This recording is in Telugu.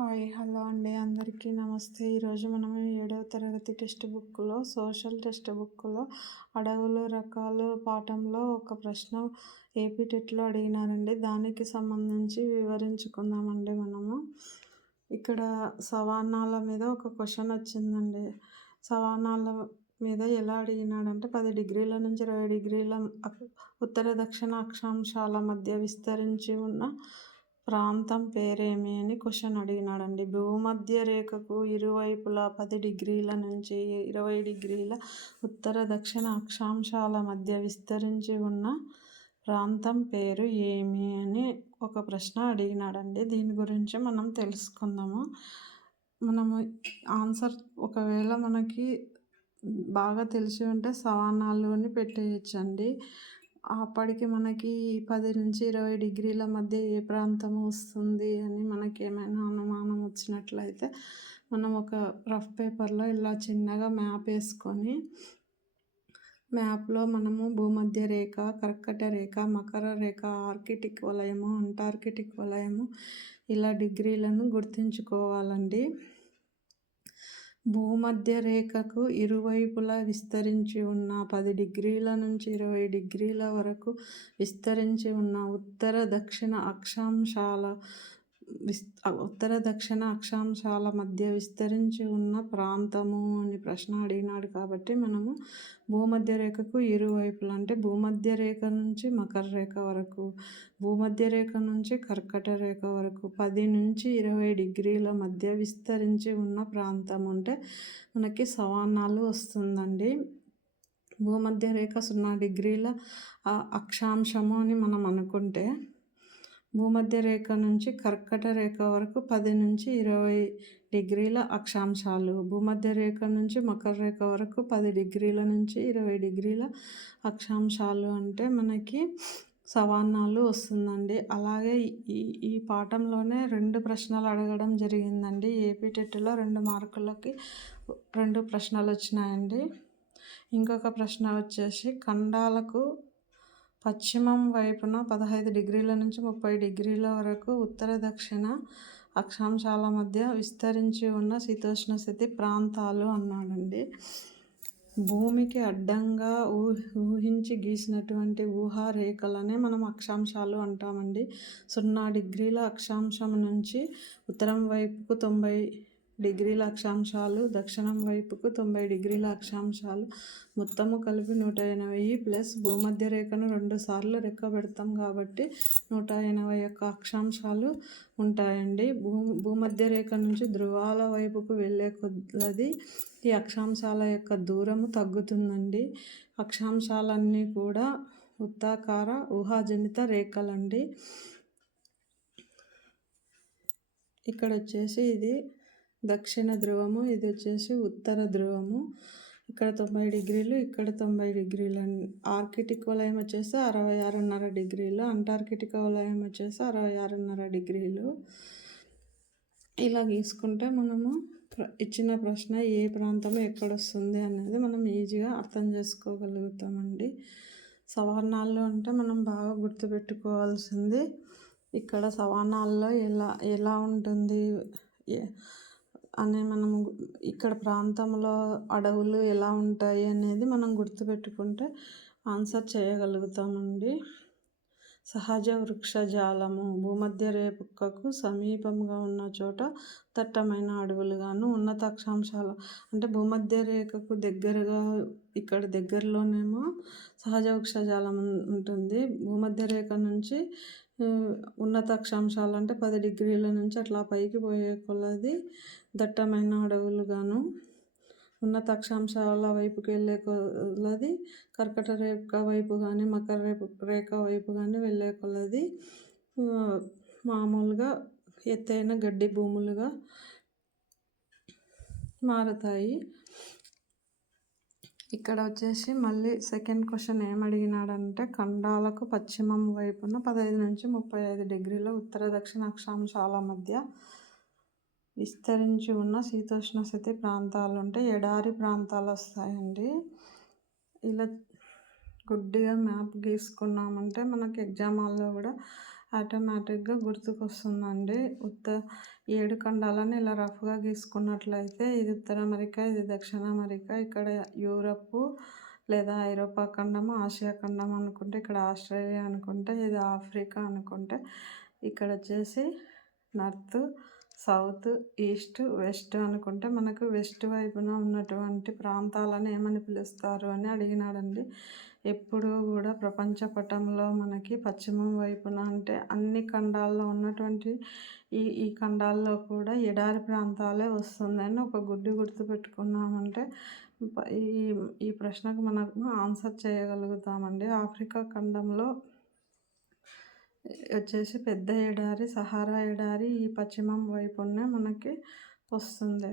హాయ్ హలో అండి. అందరికీ నమస్తే. ఈరోజు మనం ఏడవ తరగతి టెక్స్ట్ బుక్లో సోషల్ టెక్స్ట్ బుక్లో అడవులు రకాలు పాఠంలో ఒక ప్రశ్న ఏపీ టెట్లో అడిగినారండి. దానికి సంబంధించి వివరించుకుందామండి మనము. ఇక్కడ సవానాల మీద ఒక క్వశ్చన్ వచ్చిందండి. సవానాల మీద ఎలా అడిగినాడంటే పది డిగ్రీల నుంచి ఇరవై డిగ్రీల ఉత్తర దక్షిణ అక్షాంశాల మధ్య విస్తరించి ఉన్న ప్రాంతం పేరేమి అని క్వశ్చన్ అడిగినాడండి. భూమధ్య రేఖకు ఇరువైపులా పది డిగ్రీల నుంచి ఇరవై డిగ్రీల ఉత్తర దక్షిణ అక్షాంశాల మధ్య విస్తరించి ఉన్న ప్రాంతం పేరు ఏమి అని ఒక ప్రశ్న అడిగినాడండి. దీని గురించి మనం తెలుసుకుందాము. మనము ఆన్సర్ ఒకవేళ మనకి బాగా తెలిసి ఉంటే సవానాలు అని పెట్టేయచ్చండి. అప్పటికి మనకి పది నుంచి ఇరవై డిగ్రీల మధ్య ఏ ప్రాంతం వస్తుంది అని మనకి ఏమైనా అనుమానం వచ్చినట్లయితే మనం ఒక రఫ్ పేపర్లో ఇలా చిన్నగా మ్యాప్ వేసుకొని మ్యాప్లో మనము భూమధ్య రేఖ కర్కట రేఖ మకర రేఖ ఆర్కిటిక్ వలయము అంటార్కిటిక్ వలయము ఇలా డిగ్రీలను గుర్తుంచుకోవాలండి. భూమధ్య రేఖకు ఇరువైపులా విస్తరించి ఉన్న పది డిగ్రీల నుంచి ఇరవై డిగ్రీల వరకు విస్తరించి ఉన్న ఉత్తర దక్షిణ అక్షాంశాల విస్ ఉత్తర దక్షిణ అక్షాంశాల మధ్య విస్తరించి ఉన్న ప్రాంతము అని ప్రశ్న అడిగినాడు కాబట్టి మనము భూమధ్య రేఖకు ఇరువైపులు అంటే భూమధ్య రేఖ నుంచి మకర రేఖ వరకు భూమధ్య రేఖ నుంచి కర్కట రేఖ వరకు పది నుంచి ఇరవై డిగ్రీల మధ్య విస్తరించి ఉన్న ప్రాంతం అంటే మనకి సవానాలు వస్తుందండి. భూమధ్య రేఖ సున్నా డిగ్రీల అక్షాంశము అని మనం అనుకుంటే భూమధ్య రేఖ నుంచి కర్కట రేఖ వరకు పది నుంచి ఇరవై డిగ్రీల అక్షాంశాలు. భూమధ్య రేఖ నుంచి మకర రేఖ వరకు పది డిగ్రీల నుంచి ఇరవై డిగ్రీల అక్షాంశాలు అంటే మనకి సవాన్నాలు వస్తుందండి. అలాగే ఈ ఈ పాఠంలోనే రెండు ప్రశ్నలు అడగడం జరిగిందండి. ఏపీ టెట్లో రెండు మార్కులకి రెండు ప్రశ్నలు వచ్చినాయండి. ఇంకొక ప్రశ్న వచ్చేసి ఖండాలకు పశ్చిమం వైపున పదహైదు డిగ్రీల నుంచి ముప్పై డిగ్రీల వరకు ఉత్తర దక్షిణ అక్షాంశాల మధ్య విస్తరించి ఉన్న శీతోష్ణ స్థితి ప్రాంతాలు అన్నాడండి. భూమికి అడ్డంగా ఊహించి గీసినటువంటి ఊహా రేఖలనే మనం అక్షాంశాలు అంటామండి. సున్నా డిగ్రీల అక్షాంశం నుంచి ఉత్తరం వైపుకు తొంభై డిగ్రీల అక్షాంశాలు దక్షిణం వైపుకు తొంభై డిగ్రీల అక్షాంశాలు మొత్తము కలిపి నూట ఎనభై ప్లస్ భూమధ్య రేఖను రెండు సార్లు రెక్క పెడతాం కాబట్టి నూట ఎనభై ఒక్క అక్షాంశాలు ఉంటాయండి. భూ భూమధ్య రేఖ నుంచి ధృవాల వైపుకు వెళ్ళే కొద్ది ఈ అక్షాంశాల యొక్క దూరము తగ్గుతుందండి. అక్షాంశాలన్నీ కూడా వృత్తాకార ఊహాజనిత రేఖలండి. ఇక్కడ వచ్చేసి ఇది దక్షిణ ధ్రువము ఇది వచ్చేసి ఉత్తర ధ్రువము. ఇక్కడ తొంభై డిగ్రీలు ఇక్కడ తొంభై డిగ్రీలు. ఆర్కిటిక్ వలయం వచ్చేసి అరవై ఆరున్నర డిగ్రీలు అంటార్కిటిక్ వలయం వచ్చేసి అరవై ఆరున్నర డిగ్రీలు. ఇలా గీసుకుంటే మనము ఇచ్చిన ప్రశ్న ఏ ప్రాంతం ఎక్కడొస్తుంది అనేది మనం ఈజీగా అర్థం చేసుకోగలుగుతామండి. సవర్ణాల్లో అంటే మనం బాగా గుర్తుపెట్టుకోవాల్సింది ఇక్కడ సవర్ణాల్లో ఎలా ఎలా ఉంటుంది అనే మనం ఇక్కడ ప్రాంతంలో అడవులు ఎలా ఉంటాయి అనేది మనం గుర్తుపెట్టుకుంటే ఆన్సర్ చేయగలుగుతామండి. సహజ వృక్షజాలము భూమధ్య రేఖకు సమీపంగా ఉన్న చోట దట్టమైన అడవులుగాను ఉన్నత అక్షాంశాలు అంటే భూమధ్య రేఖకు దగ్గరగా ఇక్కడ దగ్గరలోనేమో సహజ వృక్షజాలం ఉంటుంది. భూమధ్య రేఖ నుంచి ఉన్నత అక్షాంశాలు అంటే పది డిగ్రీల నుంచి అట్లా పైకి పోయే కొలది దట్టమైన అడవులుగాను ఉన్నత అక్షాంశాల వైపుకి వెళ్ళే కొలది కర్కట రేఖ వైపు కానీ మకర రేపు రేఖ వైపు కానీ వెళ్ళే కొలది మామూలుగా ఎత్తైన గడ్డి భూములుగా మారతాయి. ఇక్కడ వచ్చేసి మళ్ళీ సెకండ్ క్వశ్చన్ ఏం అడిగినాడంటే ఖండాలకు పశ్చిమం వైపున పదహైదు నుంచి ముప్పై ఐదు డిగ్రీల ఉత్తర దక్షిణ అక్షాంశాల మధ్య విస్తరించి ఉన్న శీతోష్ణ స్థితి ప్రాంతాలు ఉంటే ఎడారి ప్రాంతాలు వస్తాయండి ఇలా గుడ్డిగా మ్యాప్ గీసుకున్నామంటే మనకి ఎగ్జామ్ హాల్లో కూడా ఆటోమేటిక్గా గుర్తుకొస్తుందండి. ఉత్త ఏడు ఖండాలను ఇలా రఫ్గా గీసుకున్నట్లయితే ఇది ఉత్తర అమెరికా ఇది దక్షిణ అమెరికా ఇక్కడ యూరప్ లేదా ఐరోపా ఖండము ఆసియా ఖండం అనుకుంటే ఇక్కడ ఆస్ట్రేలియా అనుకుంటే ఇది ఆఫ్రికా అనుకుంటే ఇక్కడ వచ్చేసి నార్త్ సౌత్ ఈస్ట్ వెస్ట్ అనుకుంటే మనకు వెస్ట్ వైపున ఉన్నటువంటి ప్రాంతాలను ఏమని పిలుస్తారు అని అడిగినాడండి. ఎప్పుడూ కూడా ప్రపంచ పటంలో మనకి పశ్చిమం వైపున అంటే అన్ని ఖండాల్లో ఉన్నటువంటి ఈ ఈ ఖండాల్లో కూడా ఎడారి ప్రాంతాలే వస్తుందని ఒక గుడ్డి గుర్తుపెట్టుకున్నామంటే ఈ ఈ ప్రశ్నకు మనకు ఆన్సర్ చేయగలుగుతామండి. ఆఫ్రికా ఖండంలో వచ్చేసి పెద్ద ఎడారి సహారా ఎడారి ఈ పశ్చిమం వైపునే మనకి వస్తుంది.